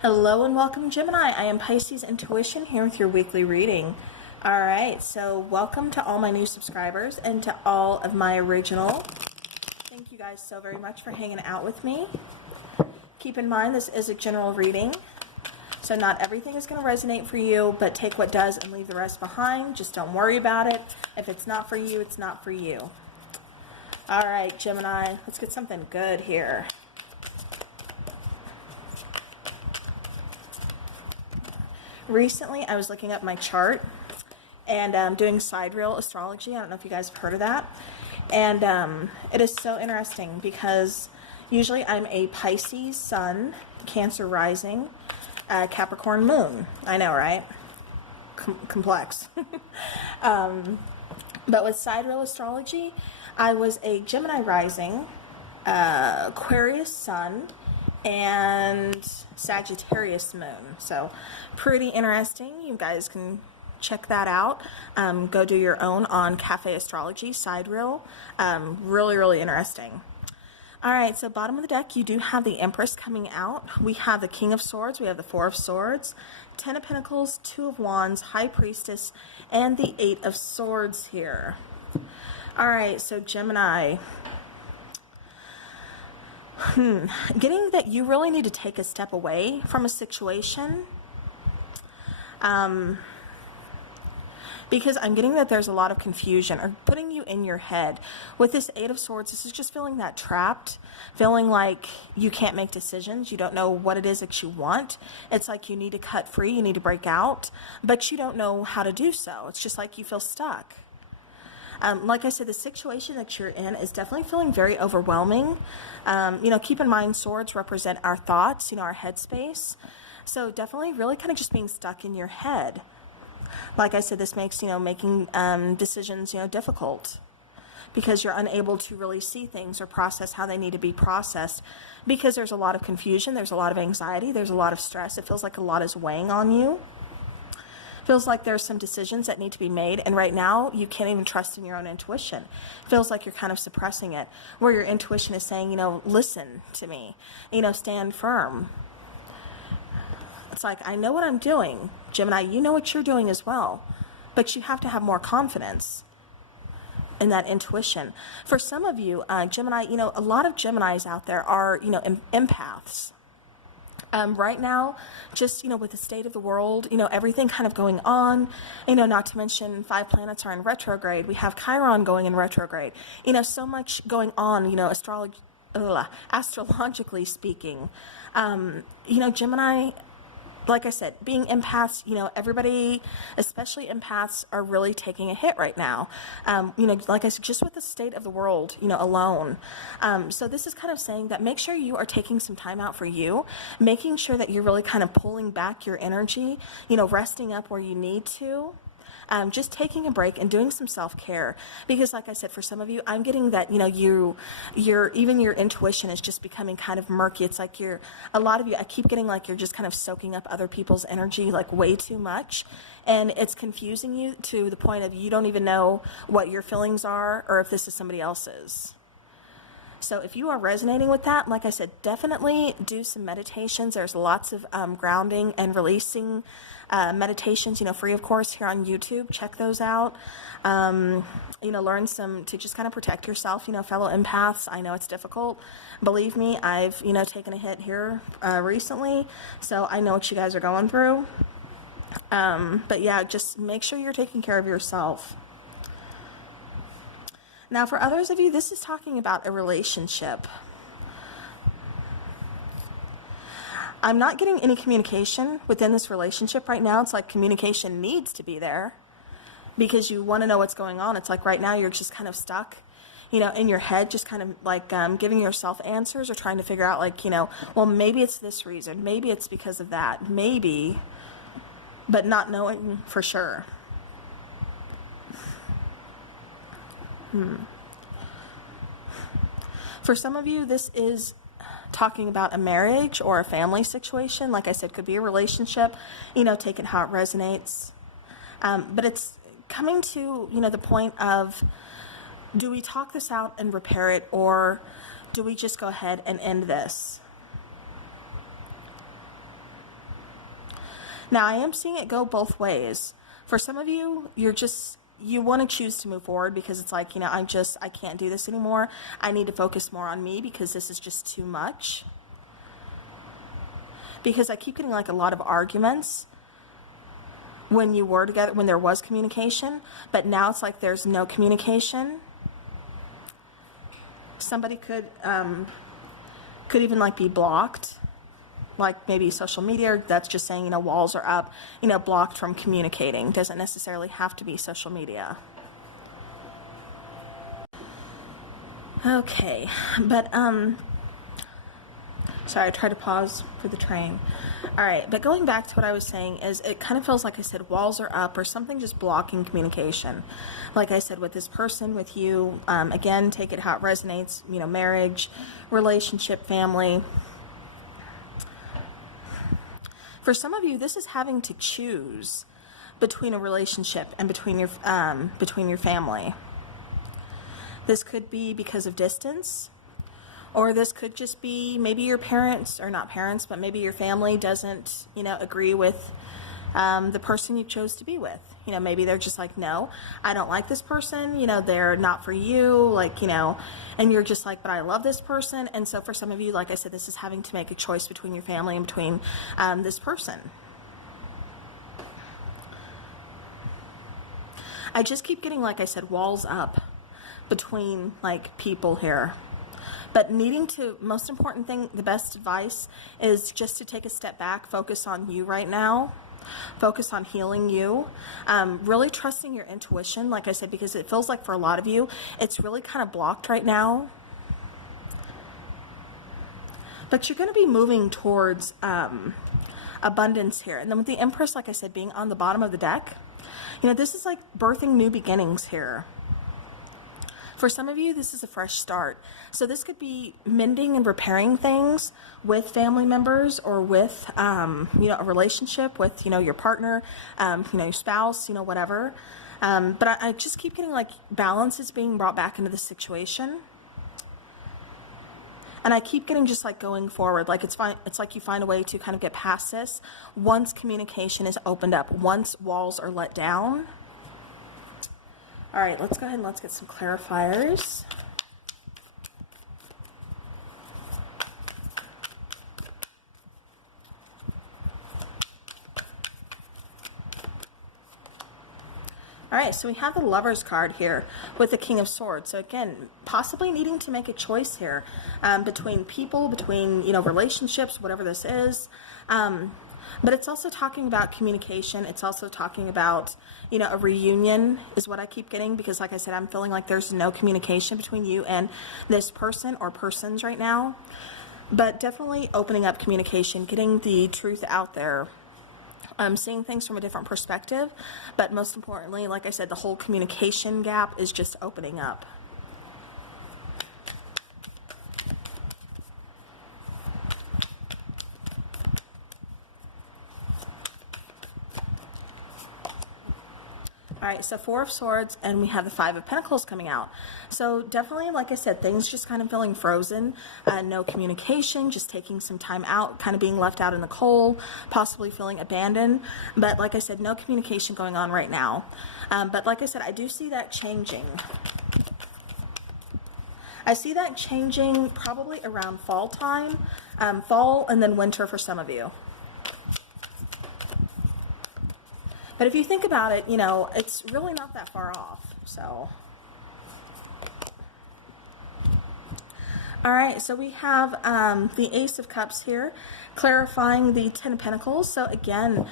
Hello and welcome, Gemini. I am Pisces Intuition here with your weekly reading. All right, so welcome to all my new subscribers and to all of my original. Thank you guys so very much for hanging out with me. Keep in mind, this is a general reading, so not everything is going to resonate for you, but take what does and leave the rest behind. Just don't worry about it. If it's not for you, it's not for you. All right, Gemini, let's get something good here. Recently, I was looking up my chart and doing sidereal astrology. I don't know if you guys have heard of that. And it is so interesting because usually I'm a Pisces sun, Cancer rising, Capricorn moon. I know, right? Complex. But with sidereal astrology, I was a Gemini rising, Aquarius sun, and Sagittarius moon. So pretty interesting. You guys can check that out. Go do your own on Cafe Astrology, Sidereal. Really interesting. All right, so bottom of the deck, you do have the Empress coming out. We have the King of Swords. We have the Four of Swords, Ten of Pentacles, Two of Wands, High Priestess, and the Eight of Swords here. All right, so Gemini. Getting that you really need to take a step away from a situation. Because I'm getting that there's a lot of confusion or putting you in your head. With this Eight of Swords, this is just feeling that trapped, feeling like you can't make decisions. You don't know what it is that you want. It's like you need to cut free, you need to break out, but you don't know how to do so. It's just like you feel stuck. Like I said, the situation that you're in is definitely feeling very overwhelming. Keep in mind, swords represent our thoughts, our headspace. So definitely really kind of just being stuck in your head. Like I said, this makes, making decisions, difficult because you're unable to really see things or process how they need to be processed because there's a lot of confusion, there's a lot of anxiety, there's a lot of stress. It feels like a lot is weighing on you. Feels like there's some decisions that need to be made, and right now you can't even trust in your own intuition. Feels like you're kind of suppressing it, where your intuition is saying, listen to me, stand firm. It's like, I know what I'm doing, Gemini, you know what you're doing as well, but you have to have more confidence in that intuition. For some of you, Gemini, a lot of Geminis out there are, empaths. Right now, just, with the state of the world, everything kind of going on, not to mention 5 planets are in retrograde. We have Chiron going in retrograde, so much going on, astrologically speaking. Gemini, like I said, being empaths, everybody, especially empaths, are really taking a hit right now. Like I said, just with the state of the world, alone. So this is kind of saying that make sure you are taking some time out for you, making sure that you're really kind of pulling back your energy, resting up where you need to. Just taking a break and doing some self-care, because like I said, for some of you, I'm getting that, even your intuition is just becoming kind of murky. It's like a lot of you, I keep getting like you're just kind of soaking up other people's energy like way too much, and it's confusing you to the point of you don't even know what your feelings are or if this is somebody else's. So if you are resonating with that, like I said, definitely do some meditations. There's lots of grounding and releasing meditations, free of course, here on YouTube. Check those out. Learn some to just kind of protect yourself, fellow empaths. I know it's difficult. Believe me, I've, taken a hit here recently, so I know what you guys are going through. But yeah, just make sure you're taking care of yourself. Now, for others of you, this is talking about a relationship. I'm not getting any communication within this relationship right now. It's like communication needs to be there because you want to know what's going on. It's like right now you're just kind of stuck, in your head, just kind of like giving yourself answers or trying to figure out like, well, maybe it's this reason. Maybe it's because of that. Maybe, but not knowing for sure. For some of you, this is talking about a marriage or a family situation. Like I said, could be a relationship, take it how it resonates. But it's coming to, the point of, do we talk this out and repair it, or do we just go ahead and end this? Now, I am seeing it go both ways. For some of you, you want to choose to move forward because it's like, I can't do this anymore. I need to focus more on me because this is just too much. Because I keep getting like a lot of arguments when you were together, when there was communication, but now it's like there's no communication. Somebody could even like be blocked, like maybe social media. That's just saying, walls are up, blocked from communicating. Doesn't necessarily have to be social media. Okay, but sorry, I tried to pause for the train. All right, but going back to what I was saying is it kind of feels like I said walls are up or something just blocking communication. Like I said, with this person, with you, again, take it how it resonates, marriage, relationship, family. For some of you, this is having to choose between a relationship and between your family. This could be because of distance. Or this could just be maybe your parents, or not parents, but maybe your family doesn't, agree with the person you chose to be with. Maybe they're just like, no, I don't like this person. They're not for you. And you're just like, but I love this person. And so for some of you, like I said, this is having to make a choice between your family and between this person. I just keep getting, like I said, walls up between like people here. But needing to, most important thing, the best advice is just to take a step back, focus on you right now, focus on healing you, really trusting your intuition, like I said, because it feels like for a lot of you, it's really kind of blocked right now. But you're going to be moving towards abundance here. And then with the Empress, like I said, being on the bottom of the deck, this is like birthing new beginnings here. For some of you, this is a fresh start. So this could be mending and repairing things with family members or with, a relationship with, your partner, your spouse, whatever. But I just keep getting like balance is being brought back into the situation. And I keep getting just like going forward. Like it's fine. It's like you find a way to kind of get past this once communication is opened up, once walls are let down. All right, let's go ahead and let's get some clarifiers. All right, so we have the Lover's card here with the King of Swords. So again, possibly needing to make a choice here between people, between, relationships, whatever this is. But it's also talking about communication. It's also talking about, a reunion is what I keep getting because, like I said, I'm feeling like there's no communication between you and this person or persons right now. But definitely opening up communication, getting the truth out there, seeing things from a different perspective. But most importantly, like I said, the whole communication gap is just opening up. All right, so Four of Swords, and we have the Five of Pentacles coming out. So definitely, like I said, things just kind of feeling frozen, no communication, just taking some time out, kind of being left out in the cold, possibly feeling abandoned. But like I said, no communication going on right now. But like I said, I do see that changing. I see that changing probably around fall time, fall and then winter for some of you. But if you think about it, it's really not that far off, so. All right, so we have the Ace of Cups here, clarifying the Ten of Pentacles. So again,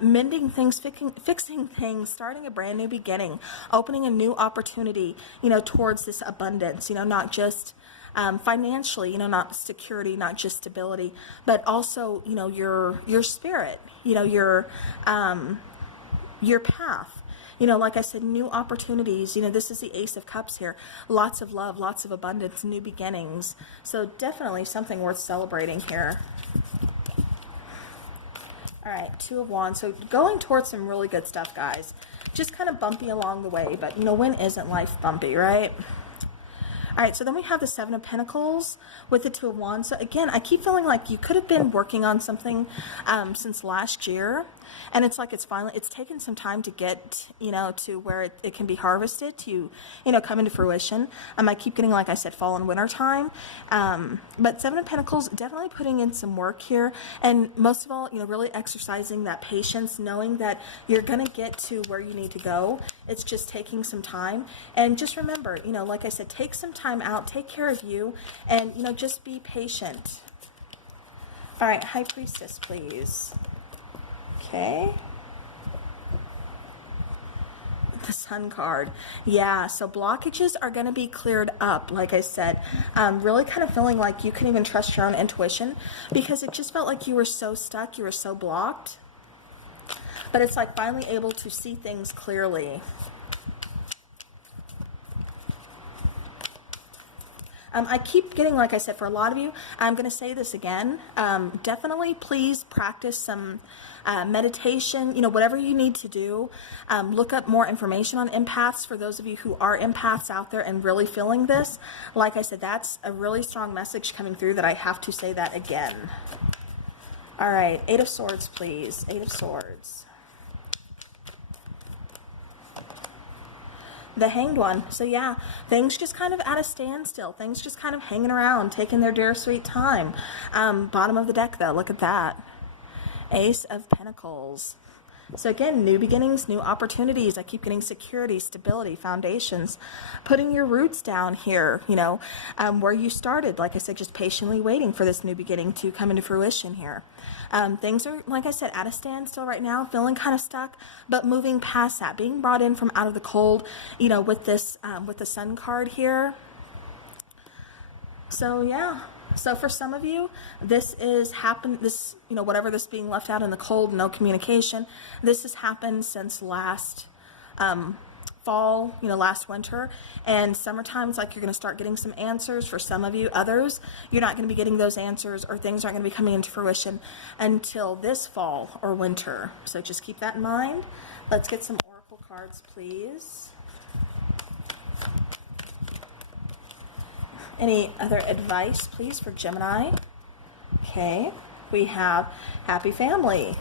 mending things, fixing things, starting a brand new beginning, opening a new opportunity, towards this abundance, not just financially, not security, not just stability, but also, your spirit, your path, like I said, new opportunities. This is the Ace of Cups here. Lots of love, lots of abundance, new beginnings. So definitely something worth celebrating here. All right, Two of Wands. So going towards some really good stuff, guys. Just kind of bumpy along the way, but when isn't life bumpy, right? All right, so then we have the Seven of Pentacles with the Two of Wands. So again, I keep feeling like you could have been working on something since last year, and it's like it's taken some time to get, you know, to where it can be harvested, to, you know, come into fruition. I keep getting, like I said, fall and winter time. But Seven of Pentacles, definitely putting in some work here, and most of all, you know, really exercising that patience, knowing that you're going to get to where you need to go. It's just taking some time. And just remember, you know, like I said, take some time out, take care of you, and, you know, just be patient. All right, High Priestess, please. Okay. The Sun card. Yeah, so blockages are going to be cleared up, like I said. Really kind of feeling like you couldn't even trust your own intuition, because it just felt like you were so stuck, you were so blocked. But it's like finally able to see things clearly. I keep getting, like I said, for a lot of you, I'm going to say this again, definitely please practice some meditation, you know, whatever you need to do. Look up more information on empaths for those of you who are empaths out there and really feeling this. Like I said, that's a really strong message coming through that I have to say that again. All right, Eight of Swords, please. Eight of Swords. The Hanged One. So yeah, things just kind of at a standstill. Things just kind of hanging around, taking their dear sweet time. Bottom of the deck though, look at that. Ace of Pentacles. So again, new beginnings, new opportunities. I keep getting security, stability, foundations, putting your roots down here, you know, where you started. Like I said, just patiently waiting for this new beginning to come into fruition here. Things are, like I said, at a standstill right now, feeling kind of stuck, but moving past that, being brought in from out of the cold, you know, with this, with the Sun card here. So yeah. So for some of you, this is happened, this, you know, whatever this being left out in the cold, no communication, this has happened since last fall, you know, last winter. And summertime, it's like you're going to start getting some answers for some of you. Others, you're not going to be getting those answers, or things aren't going to be coming into fruition until this fall or winter. So just keep that in mind. Let's get some oracle cards, please. Any other advice, please, for Gemini? Okay, we have happy family.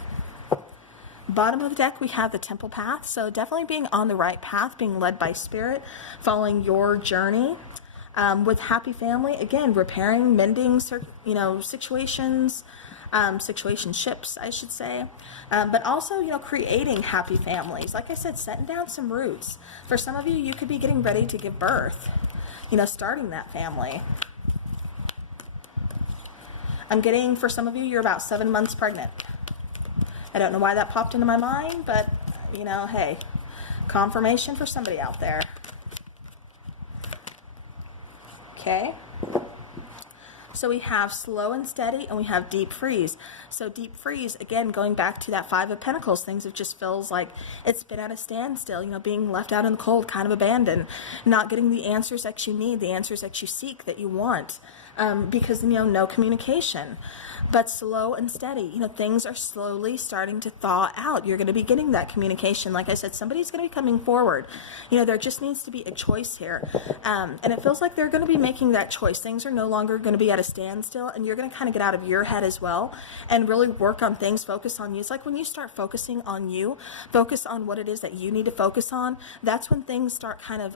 Bottom of the deck, we have the Temple path. So definitely being on the right path, being led by spirit, following your journey. With happy family, again, repairing, mending, you know, situations, situationships, I should say. But also, you know, creating happy families. Like I said, setting down some roots. For some of you, you could be getting ready to give birth. You know, starting that family. I'm getting, for some of you, you're about 7 months pregnant. I don't know why that popped into my mind, but, you know, hey, confirmation for somebody out there. Okay. So we have slow and steady, and we have deep freeze. So deep freeze, again, going back to that Five of Pentacles, things it just feels like it's been at a standstill, you know, being left out in the cold, kind of abandoned, not getting the answers that you need, the answers that you seek, that you want, because, you know, no communication. But slow and steady, you know, things are slowly starting to thaw out. You're going to be getting that communication. Like I said, somebody's going to be coming forward. You know, there just needs to be a choice here. And it feels like they're going to be making that choice. Things are no longer going to be at a standstill, and you're going to kind of get out of your head as well and really work on things, focus on you. It's like when you start focusing on you, focus on what it is that you need to focus on, that's when things start kind of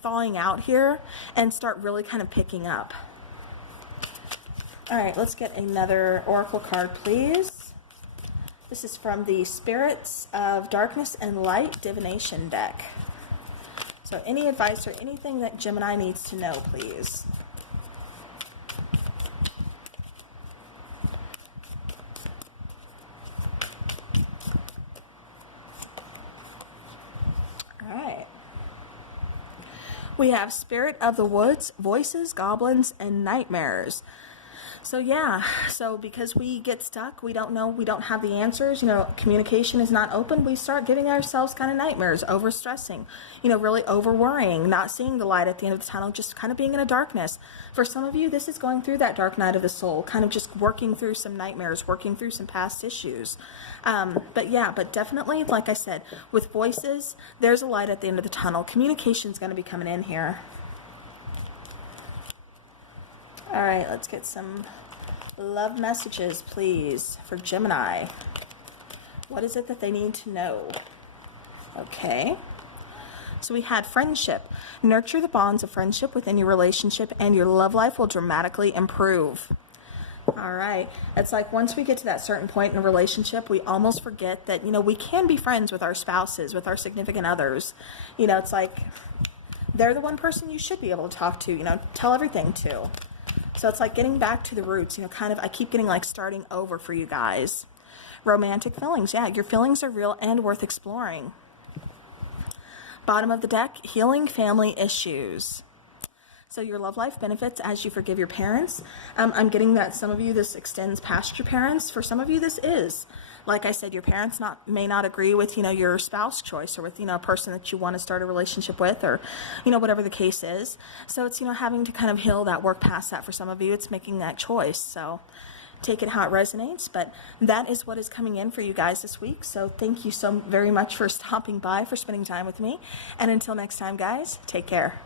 thawing out here and start really kind of picking up. All right, let's get another oracle card, please. This is from the Spirits of Darkness and Light Divination deck. So any advice or anything that Gemini needs to know, please. All right. We have Spirit of the Woods, Voices, Goblins, and Nightmares. So yeah, so because we get stuck, we don't know, we don't have the answers, you know, communication is not open, we start giving ourselves kind of nightmares, overstressing, you know, really over-worrying, not seeing the light at the end of the tunnel, just kind of being in a darkness. For some of you, this is going through that dark night of the soul, kind of just working through some nightmares, working through some past issues. But yeah, but definitely, like I said, with voices, there's a light at the end of the tunnel. Communication is going to be coming in here. All right, let's get some love messages, please, for Gemini. What is it that they need to know? Okay. So we had friendship. Nurture the bonds of friendship within your relationship and your love life will dramatically improve. All right. It's like once we get to that certain point in a relationship, we almost forget that, we can be friends with our spouses, with our significant others. It's like they're the one person you should be able to talk to, tell everything to. So it's like getting back to the roots, kind of, I keep getting like starting over for you guys. Romantic feelings. Yeah, your feelings are real and worth exploring. Bottom of the deck, healing family issues. So your love life benefits as you forgive your parents. I'm getting that some of you, this extends past your parents. For some of you, this is. Like I said, your parents may not agree with, your spouse choice or with, a person that you want to start a relationship with or, whatever the case is. So it's, having to kind of heal that, work past that. For some of you, it's making that choice. So take it how it resonates. But that is what is coming in for you guys this week. So thank you so very much for stopping by, for spending time with me. And until next time, guys, take care.